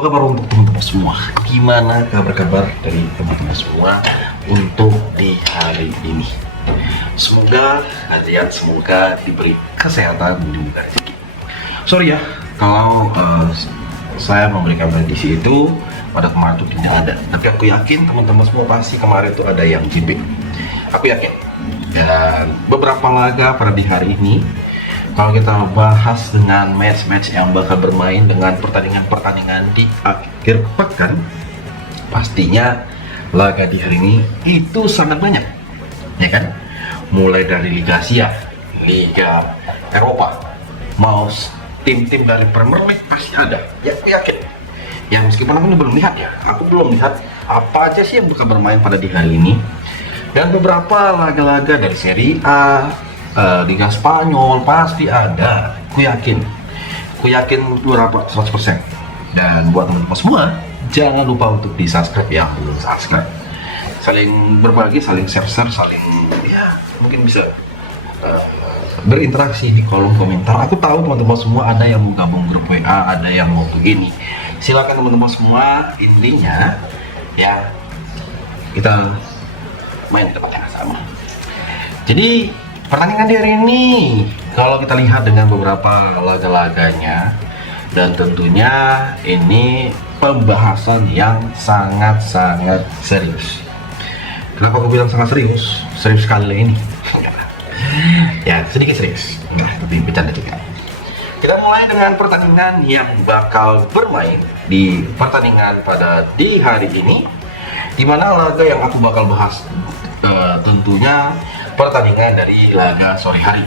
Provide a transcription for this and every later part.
kabar untuk teman-teman semua? Gimana kabar-kabar dari teman-teman semua untuk di hari ini? Semoga diberi kesehatan, diberi rezeki. Sorry ya, kalau saya memberikan prediksi itu pada kemarin itu tidak ada. Tapi aku yakin teman-teman semua pasti kemarin itu ada yang JB. Aku yakin. Dan beberapa laga pada di hari ini, kalau kita bahas dengan match-match yang bakal bermain dengan pertandingan-pertandingan di akhir pekan, pastinya laga di hari ini itu sangat banyak, ya kan? Mulai dari Liga Asia, Liga Eropa, mau tim-tim dari Premier League pasti ada. Ya, aku yakin. Ya meskipun aku belum lihat ya, aku belum lihat apa aja sih yang bakal bermain pada di hari ini. Dan beberapa laga-laga dari Serie A, Liga Spanyol pasti ada. Aku yakin berapa 100%. Dan buat teman-teman semua, jangan lupa untuk di subscribe yang belum subscribe. Saling berbagi, saling share, saling ya mungkin bisa berinteraksi di kolom komentar. Aku tahu teman-teman semua ada yang mau gabung grup WA, ada yang mau begini. Silakan teman-teman semua, intinya ya kita main di tempat yang sama. Jadi pertandingan di hari ini kalau kita lihat dengan beberapa laga-laganya, dan tentunya ini pembahasan yang sangat-sangat serius. Kenapa aku bilang sangat serius? Serius sekali ini. Ya sedikit serius, tapi bercanda juga. Kita mulai dengan pertandingan yang bakal bermain di pertandingan pada di hari ini, di mana laga yang aku bakal bahas tentunya pertandingan dari laga sore hari.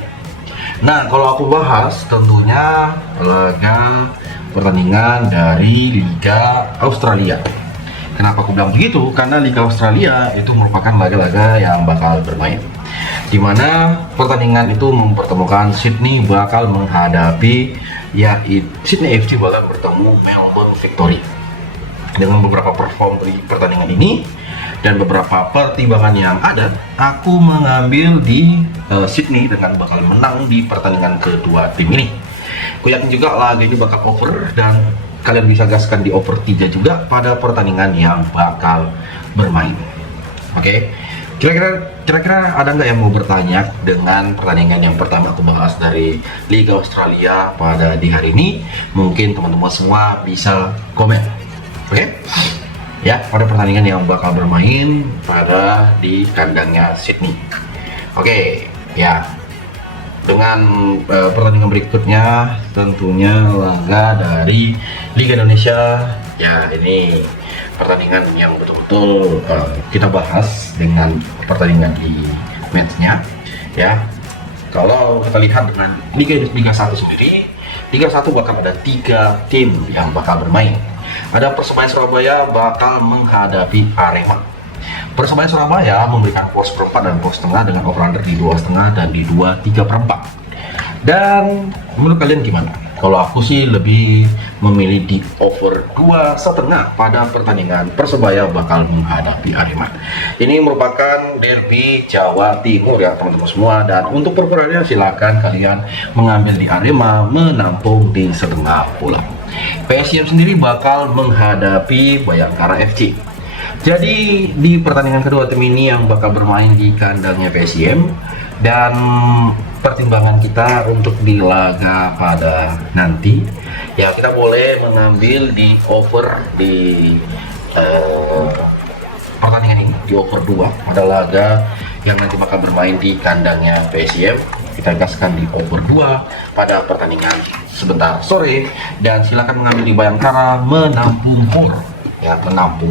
Nah, kalau aku bahas tentunya laga pertandingan dari Liga Australia. Kenapa aku bilang begitu? Karena Liga Australia itu merupakan laga-laga yang bakal bermain, di mana pertandingan itu mempertemukan Sydney bakal menghadapi Sydney FC bakal bertemu Melbourne Victory. Dengan beberapa perform di pertandingan ini dan beberapa pertimbangan yang ada, aku mengambil di Sydney dengan bakal menang di pertandingan kedua tim ini. Aku yakin juga laga ini bakal over dan kalian bisa gaskan di over 3 juga pada pertandingan yang bakal bermain. Oke. Kira-kira ada nggak yang mau bertanya dengan pertandingan yang pertama aku bahas dari Liga Australia pada di hari ini? Mungkin teman-teman semua bisa komen. Oke, ya pada pertandingan yang bakal bermain pada di kandangnya Sydney. Oke, ya dengan pertandingan berikutnya tentunya laga dari Liga Indonesia. Ya ini pertandingan yang betul-betul kita bahas dengan pertandingan di matchnya. Ya, kalau kita lihat dengan Liga 1 sendiri, Liga 1 bakal ada 3 tim yang bakal bermain. Ada Persebaya Surabaya bakal menghadapi Arema. Persebaya Surabaya memberikan pos perempat dan pos tengah dengan over-under di 2,5 dan di 2,3/4. Dan menurut kalian gimana? Kalau aku sih lebih memilih di over 2,5 pada pertandingan Persebaya bakal menghadapi Arema. Ini merupakan derby Jawa Timur ya teman-teman semua, dan untuk perkiraannya silakan kalian mengambil di Arema, menampung di setengah bola. PSM sendiri bakal menghadapi Bayangkara FC. Jadi di pertandingan kedua tim ini yang bakal bermain di kandangnya PSM, dan pertimbangan kita untuk di laga pada nanti ya kita boleh mengambil di over di pertandingan ini di over 2 pada laga yang nanti bakal bermain di kandangnya PSM. Kita gaskan di over 2 pada pertandingan sebentar sore, dan silakan mengambil di Bayangkara menampung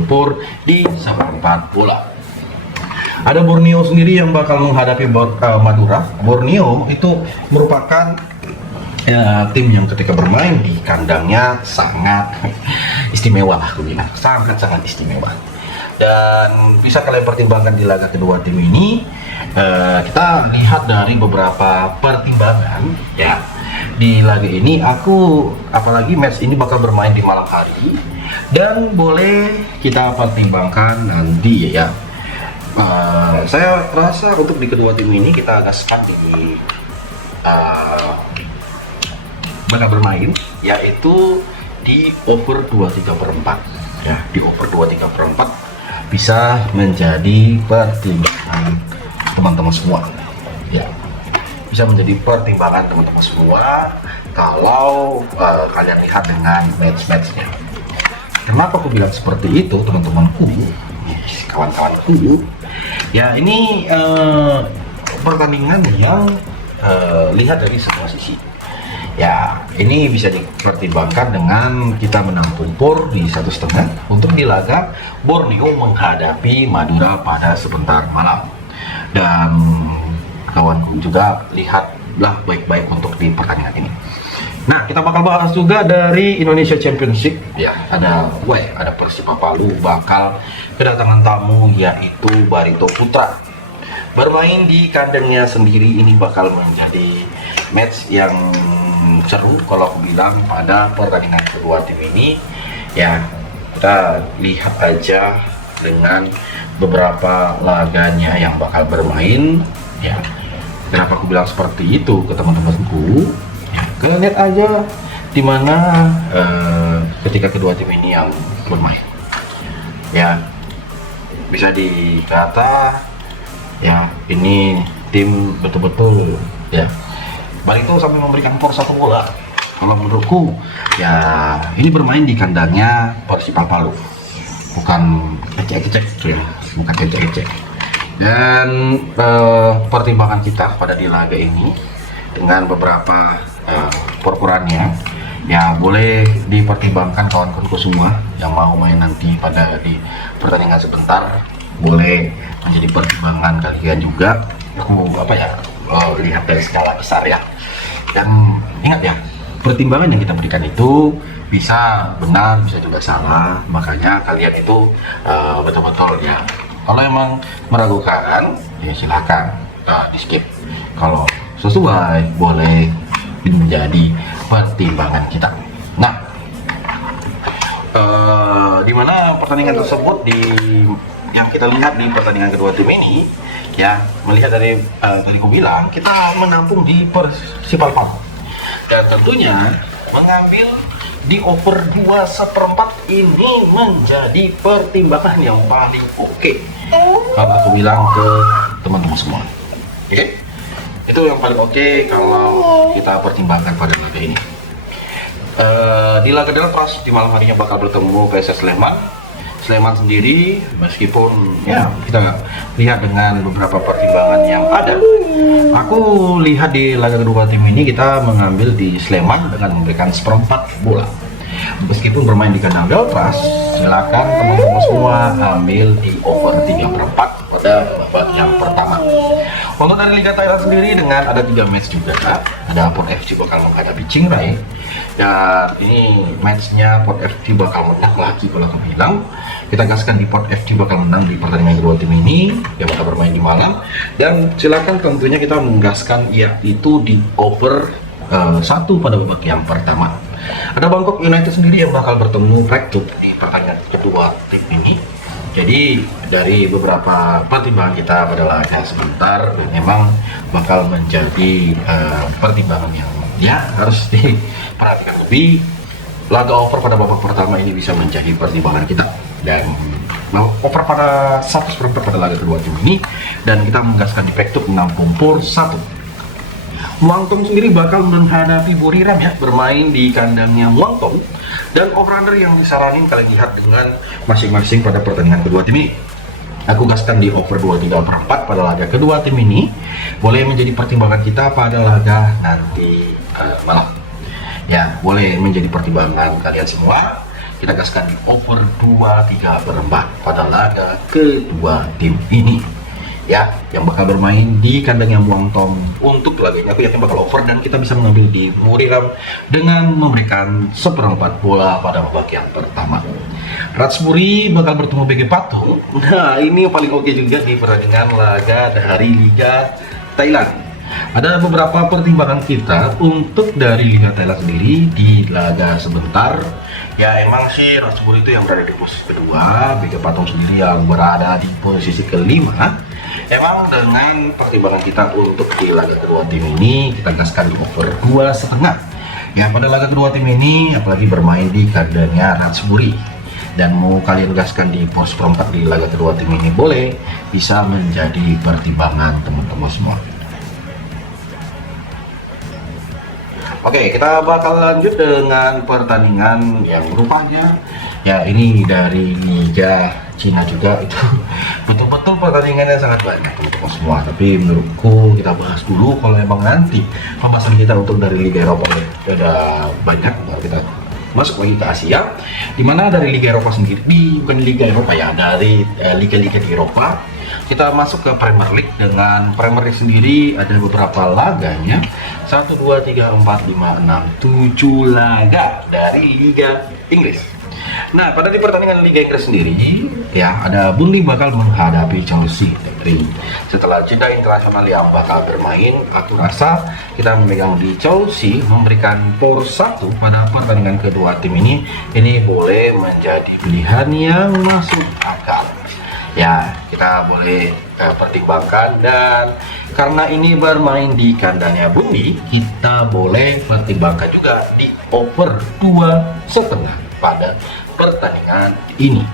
pur di seperempat bola. Ada Borneo sendiri yang bakal menghadapi Madura. Borneo itu merupakan tim yang ketika bermain di kandangnya sangat istimewa, aku bilang sangat istimewa. Dan bisa kalian pertimbangkan di laga kedua tim ini. Kita lihat dari beberapa pertimbangan ya di laga ini. Apalagi match ini bakal bermain di malam hari, dan boleh kita pertimbangkan nanti ya. Saya rasa untuk di kedua tim ini kita gaskan di bakal bermain, yaitu di over 23/4 ya, di over 23/4 bisa menjadi pertimbangan teman-teman semua ya, bisa menjadi pertimbangan teman-teman semua kalau kalian lihat dengan match-matchnya. Kenapa aku bilang seperti itu teman-temanku, kawan-kawanku ya, ini pertandingan yang lihat dari semua sisi ya. Ini bisa dipertimbangkan dengan kita menampung POR di 1,5 untuk di laga Borneo menghadapi Madura pada sebentar malam. Dan kawanku juga lihatlah baik-baik untuk di pertandingan ini. Nah, kita bakal bahas juga dari Indonesia Championship ya. Ada Persipa Palu bakal kedatangan tamu yaitu Barito Putra. Bermain di kandangnya sendiri, ini bakal menjadi match yang seru kalau aku bilang pada pertandingan kedua tim ini ya. Kita lihat aja dengan beberapa laganya yang bakal bermain ya. Kenapa aku bilang seperti itu ke teman-temanku ya, kalian lihat aja dimana ketika kedua tim ini yang bermain ya, bisa dikata ya ini tim betul-betul ya. Barito sampai memberikan POR 1 bola. Kalau menurutku ya, ini bermain di kandangnya Persipa Palu, bukan ecek-ecek ya, bukan ecek-ecek. Dan pertimbangan kita pada di laga ini dengan beberapa POR-PORannya ya, boleh dipertimbangkan kawan-kawanku semua yang mau main nanti pada di pertandingan sebentar, boleh menjadi pertimbangan kalian juga. Aku lihat dari skala besar ya. Dan ingat ya, pertimbangan yang kita berikan itu bisa benar, bisa juga salah. Makanya kalian itu betul-betul ya, kalau emang meragukan ya silakan di skip. Kalau sesuai boleh menjadi pertimbangan kita. Nah, dimana pertandingan tersebut yang kita lihat di pertandingan kedua tim ini ya, melihat dari tadi aku bilang kita menampung di Persipa Palu dan tentunya mengambil di over 2/4 ini menjadi pertimbangan yang paling oke. Kalau aku bilang ke teman-teman semua, oke? Itu yang paling oke kalau kita pertimbangkan pada laga ini. Di laga Deltras di malam harinya bakal bertemu PSS Sleman sendiri, meskipun ya kita lihat dengan beberapa pertimbangan yang ada, aku lihat di laga kedua tim ini kita mengambil di Sleman dengan memberikan 1/4 bola. Meskipun bermain di kandang Deltras, silakan teman-teman semua ambil di over 3/4 pada babak yang pertama. Untuk dari Liga Thailand sendiri dengan ada 3 match juga, ada Port FC bakal menghadapi Chiangrai, dan ini matchnya Port FC bakal menang lagi. Kalau aku bilang, kita gaskan di Port FC bakal menang di pertandingan kedua tim ini yang bakal bermain di malam. Dan silakan tentunya kita menggaskan yaitu di over 1 pada babak yang pertama. Ada Bangkok United sendiri yang bakal bertemu Praktub di pertandingan kedua tim ini. Jadi dari beberapa pertimbangan kita pada laga sebentar, memang bakal menjadi pertimbangan yang ya harus diperhatikan lebih. Laga over pada babak pertama ini bisa menjadi pertimbangan kita, dan over pada 1/4 pada laga kedua tim ini, dan kita menggaskan di Praktub menampung POR 1. Muangthong sendiri bakal menghadapi Buriram ya, bermain di kandangnya Muangthong, dan over-under yang disaranin kalian lihat dengan masing-masing pada pertandingan kedua tim ini. Aku gaskan di over 2/3/4 pada laga kedua tim ini, boleh menjadi pertimbangan kita pada laga nanti malam ya, boleh menjadi pertimbangan kalian semua. Kita gaskan di over 2/3/4 pada laga kedua tim ini ya, yang bakal bermain di kandangnya Muangthong. Untuk laganya aku yakin bakal over, dan kita bisa mengambil di Buriram dengan memberikan 1/4 bola pada babak yang pertama. Ratchaburi bakal bertemu BG Pathum. Nah, ini yang paling oke juga di pertandingan laga dari Liga Thailand. Ada beberapa pertimbangan kita untuk dari Liga Thailand sendiri di laga sebentar. Ya, emang sih Ratchaburi itu yang berada di posisi kedua, BG Pathum sendiri yang berada di posisi kelima. Emang dengan pertimbangan kita untuk di laga kedua tim ini, kita gaskan di over 2,5 Ya, pada laga kedua tim ini apalagi bermain di kandangnya Ransbury, dan mau kalian gaskan di pos perempat di laga kedua tim ini, boleh, bisa menjadi pertimbangan teman-teman semua. Oke, kita bakal lanjut dengan pertandingan yang rupanya ya ini dari Liga Cina juga. Itu betul-betul pertandingannya sangat banyak teman-teman semua, tapi menurutku kita bahas dulu. Kalau emang nanti pembahasan kita untuk dari Liga Eropa udah banyak, baru kita masuk lagi ke Asia, dimana dari Liga Eropa sendiri, bukan Liga Eropa ya, dari liga-liga di Eropa kita masuk ke Premier League. Dengan Premier League sendiri ada beberapa laganya, 1, 2, 3, 4, 5, 6, 7 laga dari Liga Inggris. Nah, pada di pertandingan Liga Inggris sendiri ya, ada Burnley bakal menghadapi Chelsea. Setelah jeda internasional yang bakal bermain, aku rasa kita memegang di Chelsea memberikan power 1 pada pertandingan kedua tim ini boleh menjadi pilihan yang masuk akal. Ya, kita boleh pertimbangkan, dan karena ini bermain di kandangnya Burnley, kita boleh pertimbangkan juga di over 2,5 pada pertandingan ini.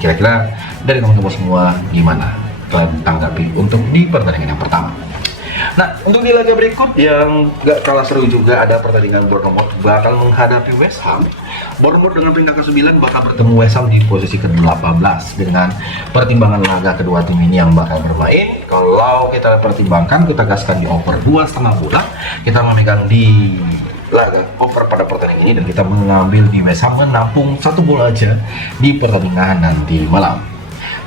Kira-kira dari teman-teman semua gimana kalian tanggapi untuk di pertandingan yang pertama? Nah, untuk di laga berikut yang gak kalah seru juga ada pertandingan Bournemouth bakal menghadapi West Ham. Bournemouth dengan peringkat ke-9 bakal bertemu West Ham di posisi ke-18. Dengan pertimbangan laga kedua tim ini yang bakal bermain, kalau kita pertimbangkan, kita gaskan di over 2,5 bola. Kita memegang di laga over pada pertandingan ini, dan kita mengambil di West Ham menampung 1 bola aja di pertandingan nanti malam.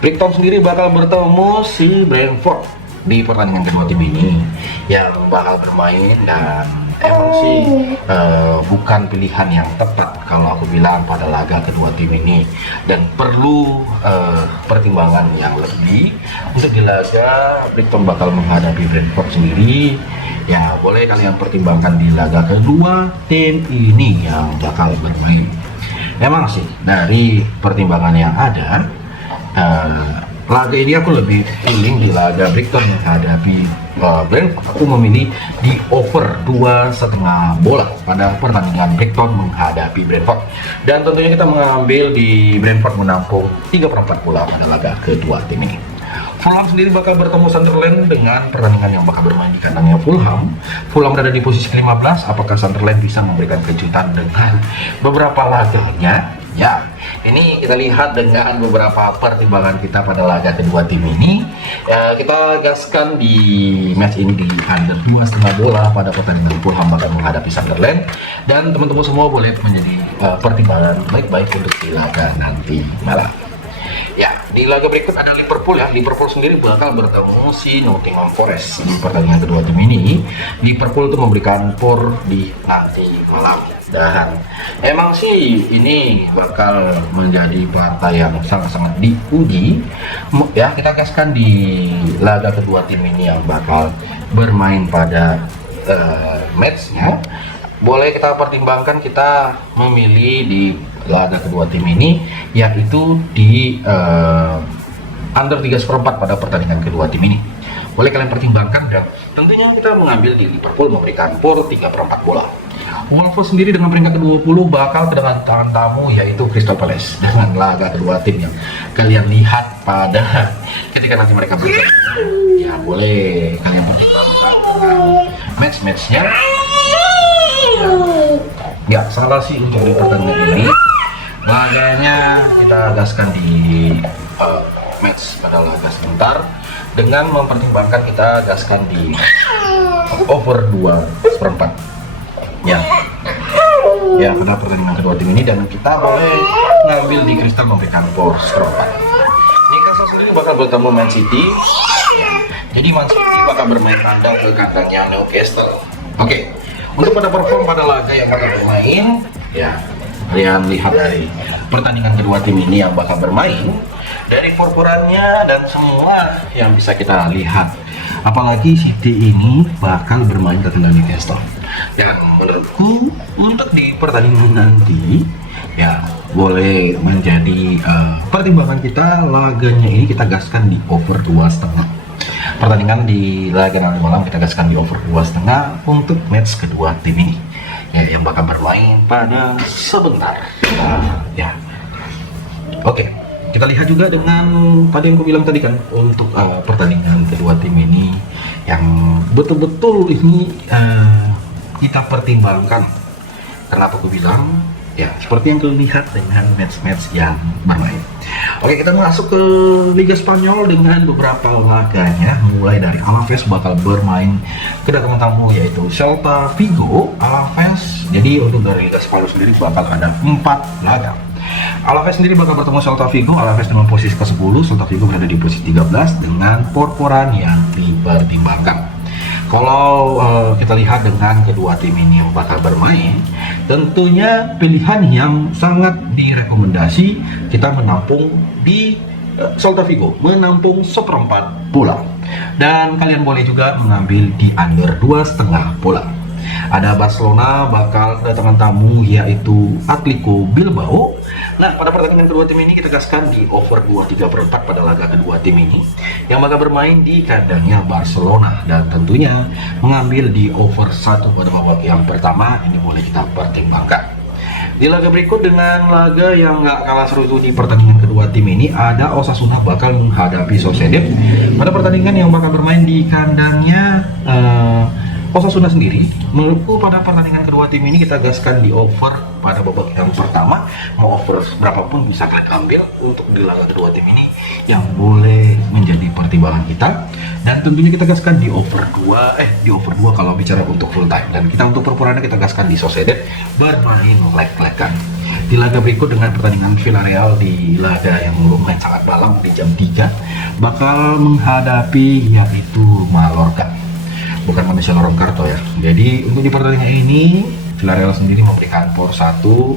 Brighton sendiri bakal bertemu si Brentford di pertandingan kedua tim ini yang bakal bermain, dan emang sih bukan pilihan yang tepat kalau aku bilang pada laga kedua tim ini, dan perlu pertimbangan yang lebih. Untuk di laga Brighton bakal menghadapi Brentford sendiri, ya boleh kalian pertimbangkan di laga kedua tim ini yang bakal bermain. Emang sih dari pertimbangan yang ada, laga ini aku lebih feeling di laga Brighton menghadapi Brentford. Aku memilih di over 2,5 bola pada pertandingan Brighton menghadapi Brentford, dan tentunya kita mengambil di Brentford menampung 3/4 bola pada laga kedua tim ini. Fulham sendiri bakal bertemu Sunderland dengan pertandingan yang bakal bermain di kandangnya Fulham. Fulham berada di posisi ke-15. Apakah Sunderland bisa memberikan kejutan dengan beberapa laganya? Ya, ini kita lihat dengan beberapa pertimbangan kita pada laga kedua tim ini. Kita gaskan di match ini di under 2,5 bola pada pertandingan Fulham bakal menghadapi Sunderland, dan teman-teman semua boleh menjadi pertimbangan baik-baik untuk di laga nanti malam. Ya, di laga berikut ada Liverpool ya. Liverpool sendiri bakal bertemu si Nottingham Forest di pertandingan kedua tim ini. Liverpool itu memberikan por di nanti malam, dan emang sih ini bakal menjadi partai yang sangat-sangat diuji ya. Kita gaskan di laga kedua tim ini yang bakal bermain pada matchnya, boleh kita pertimbangkan, kita memilih di laga kedua tim ini yaitu di under 3/4 pada pertandingan kedua tim ini. Boleh kalian pertimbangkan, dan tentunya kita mengambil di Liverpool memberikan por 3/4 bola. Wolves sendiri dengan peringkat ke-20 bakal kedatangan tamu yaitu Crystal Palace, dengan laga kedua tim yang kalian lihat pada ketika nanti mereka bertemu. Ya boleh kalian pertimbangkan match-matchnya. Ya salah sih untuk di pertandingan ini, laganya kita gaskan di match pada laga sebentar, dengan mempertimbangkan kita gaskan di over 2/4 ya pada pertandingan kedua tim ini, dan kita boleh ngambil di Crystal memberikan por 1/4. Newcastle sendiri bakal bertemu Man City ya. Jadi Man City bakal bermain kandang ke kandangnya Newcastle. Oke. Untuk pada perform pada laga yang bakal bermain, ya kalian lihat dari pertandingan kedua tim ini yang bakal bermain, dari performannya dan semua yang bisa kita lihat. Apalagi City ini bakal bermain ke kandang Newcastle. Dan menurutku untuk di pertandingan nanti, ya boleh menjadi pertimbangan kita. Laganya ini kita gaskan di over 2,5. Pertandingan di laga nanti malam kita gaskan di over 2,5 untuk match kedua tim ini. ya, yang bakal bermain pada sebentar. Ya, oke. Kita lihat juga dengan tadi yang aku bilang tadi kan, untuk pertandingan kedua tim ini yang betul-betul ini kita pertimbangkan. Kenapa aku bilang? Ya, seperti yang kita lihat dengan match-match yang bermain. Oke, kita masuk ke Liga Spanyol dengan beberapa laganya. Mulai dari Alaves bakal bermain kedatangan tamu yaitu Celta Vigo. Alaves, jadi untuk dari Liga Spanyol sendiri bakal ada 4 laga. Alaves sendiri bakal bertemu Celta Vigo. Alaves dengan posisi ke-10, Celta Vigo berada di posisi 13 dengan porporan yang dipertimbangkan. Kalau kita lihat dengan kedua tim ini yang bakal bermain, tentunya pilihan yang sangat direkomendasi kita menampung di Celta Vigo, menampung seperempat bola. Dan kalian boleh juga mengambil di under 2,5 bola. Ada Barcelona bakal kedatangan tamu yaitu Atletico Bilbao. Nah, pada pertandingan kedua tim ini kita gaskan di over 2,3/4 pada laga kedua tim ini yang bakal bermain di kandangnya Barcelona, dan tentunya mengambil di over 1 pada babak yang pertama ini boleh kita pertimbangkan. Di laga berikut dengan laga yang nggak kalah seru itu di pertandingan kedua tim ini ada Osasuna bakal menghadapi Sociedad pada pertandingan yang bakal bermain di kandangnya Osasuna sendiri. Menurutku pada pertandingan kedua tim ini kita gaskan di over pada babak yang pertama. Mau over berapapun bisa kalian ambil untuk di laga kedua tim ini yang boleh menjadi pertimbangan kita. Dan tentunya kita gaskan di over 2 kalau bicara untuk full time. Dan kita untuk perpuranya kita gaskan di Sociedad bermain leg-legan. Di laga berikut dengan pertandingan Villarreal di laga yang lumayan sangat malam di jam 3 bakal menghadapi yaitu Mallorca. Bukan Malaysia Lorong Karto ya. Jadi untuk di pertandingan ini Villarreal sendiri memberikan por 1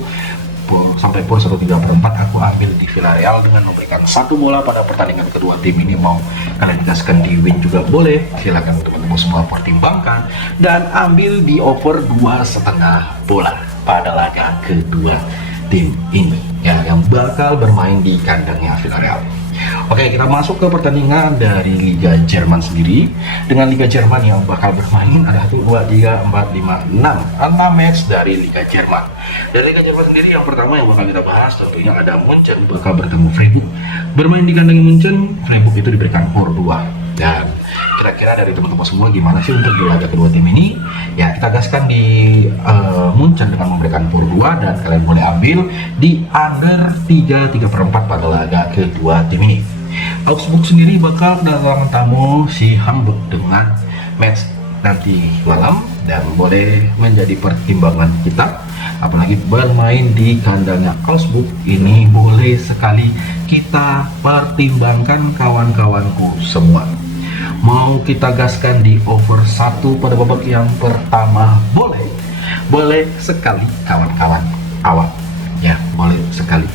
sampai por 1,3/4. Aku ambil di Villarreal dengan memberikan 1 bola pada pertandingan kedua tim ini. Mau kalian gaskan di win juga boleh, silakan teman-teman semua pertimbangkan dan ambil di over 2,5 bola pada laga kedua tim ini ya, yang bakal bermain di kandangnya Villarreal. Oke, kita masuk ke pertandingan dari Liga Jerman sendiri. Dengan Liga Jerman yang bakal bermain ada 1, 2, 3, 4, 5, 6 match dari Liga Jerman. Dari Liga Jerman sendiri yang pertama yang bakal kita bahas tentunya ada Munchen bakal bertemu Freiburg. Bermain di kandang Munchen, Freiburg itu diberikan por 2. Dan kira-kira dari teman-teman semua gimana sih untuk di laga kedua tim ini? Ya, kita gaskan di Munchen dengan memberikan por 2 dan kalian boleh ambil di under 3,4 pada laga kedua tim ini. Augsburg sendiri bakal kedatangan tamu si Hamburg dengan match nanti malam dan boleh menjadi pertimbangan kita. Apalagi bermain di kandangnya Augsburg ini boleh sekali kita pertimbangkan kawan-kawanku semua. Mau kita gaskan di over 1 pada babak yang pertama boleh sekali kawan-kawan awak ya, boleh sekali.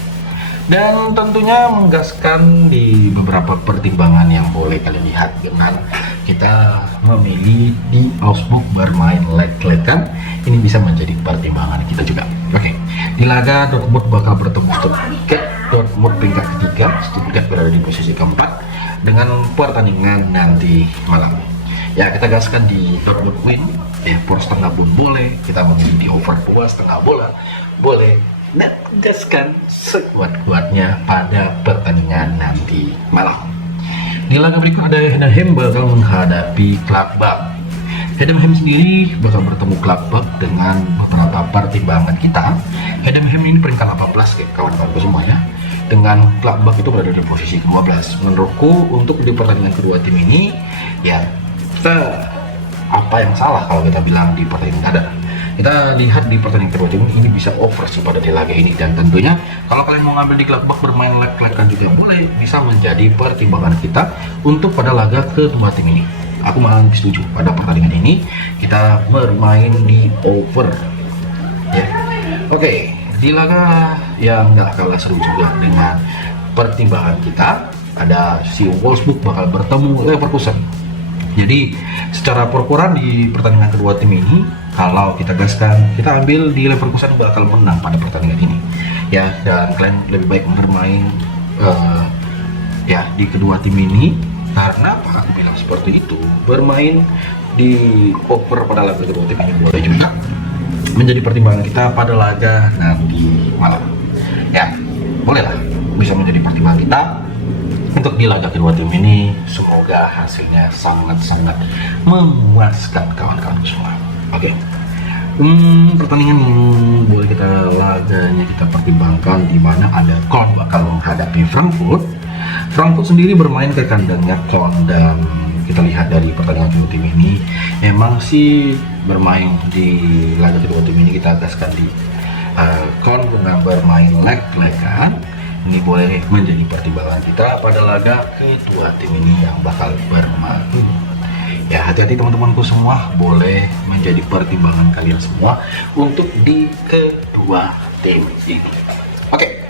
Dan tentunya menggaskan di beberapa pertimbangan yang boleh kalian lihat dengan kita memilih di Augsburg bermain leg-legan. Ini bisa menjadi pertimbangan kita juga. Oke, di laga Dortmund bakal bertemu Stuttgart. Dortmund peringkat ketiga, Stuttgart berada di posisi keempat dengan pertandingan nanti malam. Ya, kita gaskan di Dortmund win, por setengah pun boleh, kita memilih di over 2,5 bola boleh, dan gaskan sekuat-kuatnya pada pertandingan nanti malam. Di laga berikut ada Heidenheim bakal menghadapi Gladbach. Heidenheim sendiri bakal bertemu Gladbach dengan beberapa pertimbangan kita. Heidenheim ini peringkat 18 kawan-kawan semua ya. Dengan Gladbach itu berada di posisi ke-12. Menurutku untuk di pertandingan kedua tim ini ya, kita apa yang salah kalau kita bilang di pertandingan ada. Kita lihat di pertandingan kedua tim ini bisa over sih pada di laga ini, dan tentunya kalau kalian mau ngambil di Gladbach bermain leg-legan juga boleh, bisa menjadi pertimbangan kita untuk pada laga kedua tim ini. Aku malah setuju pada pertandingan ini kita bermain di over ya. Oke, di laga yang nggak kalah seru juga dengan pertimbangan kita ada si Wolfsburg bakal bertemu Leverkusen. Jadi secara perukuran di pertandingan kedua tim ini kalau kita gaskan, kita ambil di Leverkusen bakal menang pada pertandingan ini ya, dan kalian lebih baik bermain ya di kedua tim ini. Karena apa aku bilang seperti itu, bermain di over pada laga kedua tim ini boleh juga menjadi pertimbangan kita pada laga nanti malam. Ya, bolehlah bisa menjadi pertimbangan kita untuk di laga kedua tim ini. Semoga hasilnya sangat-sangat memuaskan kawan-kawan semua. Oke. Pertandingan yang boleh laganya kita pertimbangkan, di mana ada Köln bakal menghadapi Frankfurt. Frankfurt sendiri bermain ke kandangnya Köln, dan kita lihat dari pertandingan kedua tim ini emang sih bermain di laga kedua tim ini kita gaskan di Köln dengan bermain leg-legan. Ini boleh menjadi pertimbangan kita pada laga kedua tim ini yang bakal bermain. Ya, hati-hati teman-temanku semua, boleh menjadi pertimbangan kalian semua untuk di kedua tim ini. Oke.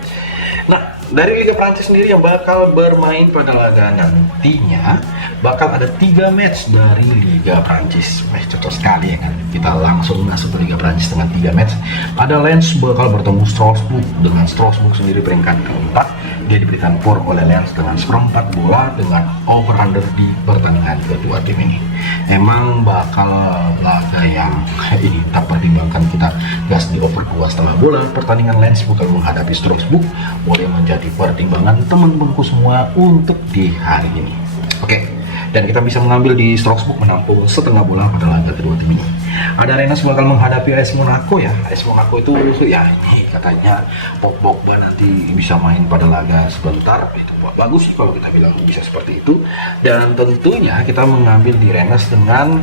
Nah, dari Liga Prancis sendiri yang bakal bermain pada laga nantinya, bakal ada 3 match dari Liga Prancis. Cocok sekali ya kan, kita langsung masuk ke Liga Prancis dengan 3 match. Ada Lens bakal bertemu Strasbourg, dengan Strasbourg sendiri peringkat keempat. Dia diberikan por oleh Lens dengan seperempat bola dengan over under di pertandingan kedua tim ini. Emang bakal laga yang ini tak pertimbangkan kita gas di over 2,5 bola. Pertandingan Lens bakal menghadapi Strasbourg, boleh menjadi pertimbangan teman-temanku semua untuk di hari ini. Oke. Dan kita bisa mengambil di Strasbourg menampung setengah bola pada laga kedua tim ini. Ada Rennes bakal menghadapi AS Monaco ya. AS Monaco itu ya ini katanya Pogba nanti bisa main pada laga sebentar. Itu bagus sih kalau kita bilang bisa seperti itu. Dan tentunya kita mengambil di Rennes dengan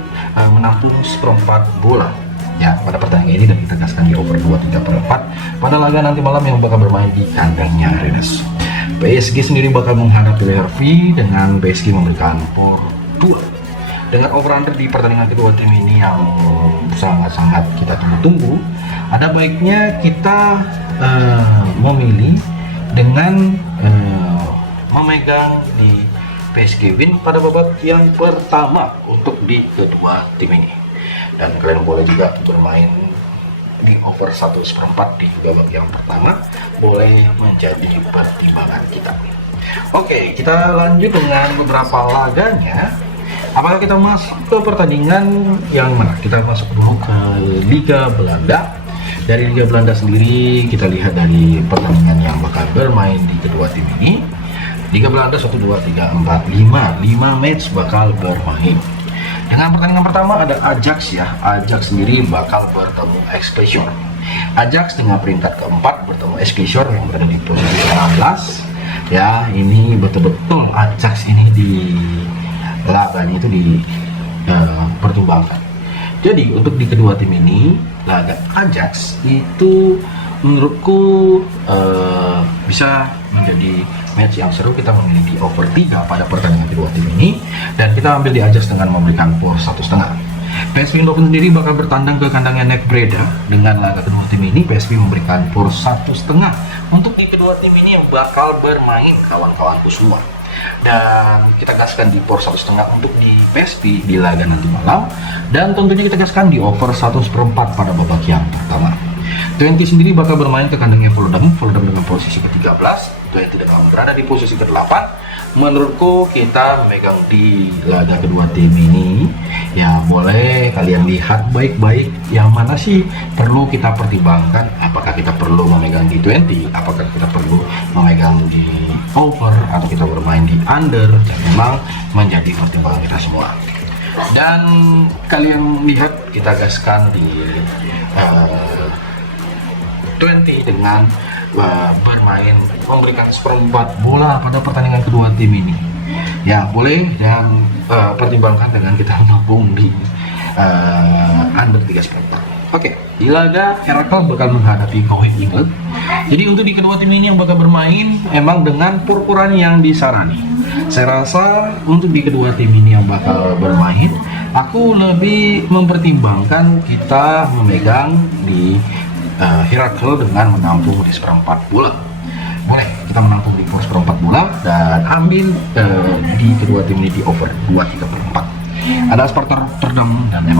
menampung seperempat bola ya pada pertandingan ini, dan kita gaskan di over 2,3/4 pada laga nanti malam yang bakal bermain di kandangnya Rennes. PSG sendiri bakal menghadapi VRV dengan PSG memberikan por 2 dengan over under di pertandingan kedua tim ini yang sangat-sangat kita tunggu-tunggu. Ada baiknya kita memilih dengan memegang di PSG win pada babak yang pertama untuk di kedua tim ini, dan kalian boleh juga bermain di over 1/4 di babak yang pertama, boleh menjadi pertimbangan kita. Oke, kita lanjut dengan beberapa laganya. Apakah kita masuk ke pertandingan yang mana? Kita masuk dulu ke Liga Belanda. Dari Liga Belanda sendiri kita lihat dari pertandingan yang bakal bermain di kedua tim ini. Liga Belanda 1, 2, 3, 4, 5 match bakal bermain. Dengan pertandingan pertama ada Ajax ya. Ajax sendiri bakal bertemu Excelsior. Ajax dengan peringkat keempat bertemu Excelsior yang berada di posisi 16. Ya, ini betul-betul Ajax ini di laganya itu dipertimbangkan. Jadi untuk di kedua tim ini, laga Ajax itu menurutku bisa menjadi match yang seru. Kita memilih di over 3 pada pertandingan kedua tim ini, dan kita ambil di Ajax dengan memberikan por 1,5. PSV Eindhoven sendiri bakal bertandang ke kandangnya NEC Breda. Dengan laga kedua tim ini, PSV memberikan por 1,5 untuk di kedua tim ini yang bakal bermain kawan-kawanku semua. Dan kita gaskan di por 1,5 untuk di PSV di laga nanti malam, dan tentunya kita gaskan di over 1/4 pada babak yang pertama. Twente sendiri bakal bermain ke kandangnya Volendam dengan posisi ke-13. Twente dengan berada di posisi ke-8. Menurutku kita memegang di laga kedua tim ini. Ya, boleh kalian lihat baik-baik yang mana sih perlu kita pertimbangkan. Apakah kita perlu memegang di Twente, apakah kita perlu memegang di over, atau kita bermain di under. Dan memang menjadi pertimbangan kita semua. Dan kalian lihat kita gaskan di Twente dengan bermain memberikan seperempat bola pada pertandingan kedua tim ini. Ya, boleh, dan pertimbangkan dengan kita menampung di under 3,4. Oke, di laga Heracles bakal menghadapi Go Ahead Eagles. Jadi untuk di kedua tim ini yang bakal bermain emang dengan purpuran yang disarani. Saya rasa untuk di kedua tim ini yang bakal bermain, aku lebih mempertimbangkan kita memegang di Heracles dengan menampung di seperempat bola. Boleh kita menampung di seperempat bola dan ambil di kedua tim ini di over 2,3/4. Ada Sparta Rotterdam dan